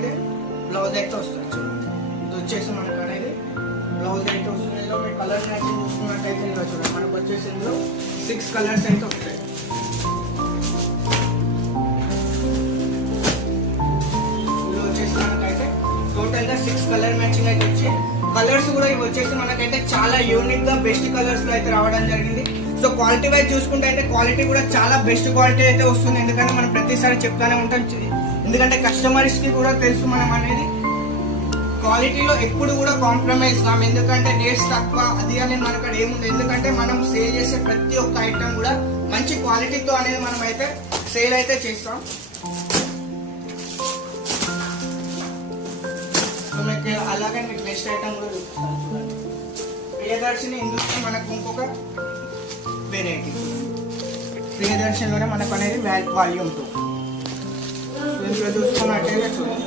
అయితే బ్లౌజ్ అయితే వస్తుంది. చూడండి ఇది వచ్చేసి మనకు అనేది బ్లౌజ్ అయితే వస్తుంది. ఇందులో మీ కలర్ మ్యాచింగ్ చూసుకున్నట్టయితే ఇంకా చూడండి మనకు వచ్చేసి ఇందులో 6 కలర్స్ అయితే వస్తాయి. ఇందులో వచ్చేసి మనకైతే టోటల్ గా 6 కలర్ మ్యాచింగ్ అయితే వచ్చి కలర్స్ కూడా ఇవి వచ్చేసి మనకైతే చాలా యూనిక్ గా బెస్ట్ కలర్స్ లో అయితే రావడం జరిగింది. సో క్వాలిటీ వైజ్ చూసుకుంటే అయితే క్వాలిటీ కూడా చాలా బెస్ట్ క్వాలిటీ అయితే వస్తుంది. ఎందుకంటే మనం ప్రతిసారి చెప్తానే ఉంటాం, ఎందుకంటే కస్టమర్స్ కి కూడా తెలుసు మనం అనేది క్వాలిటీలో ఎప్పుడు కూడా కాంప్రమైజ్ కాము. ఎందుకంటే రేట్స్ తక్కువ అది అనేది మనకు అక్కడ ఏముంది, ఎందుకంటే మనం సేల్ చేసే ప్రతి ఒక్క ఐటమ్ కూడా మంచి క్వాలిటీతో అనేది మనం అయితే సేల్ అయితే చేస్తాం. అలాగే మీకు నెక్స్ట్ ఐటమ్ కూడా చూపిస్తాను. చూడండి ప్రియదర్శిని ఇందులో మనకు ఇంకొక వెరైటీ. ప్రియదర్శినిలోనే మనకు అనేది వాల్యూమ్ 2 ఇందులో చూసుకున్నట్టయితే చూడండి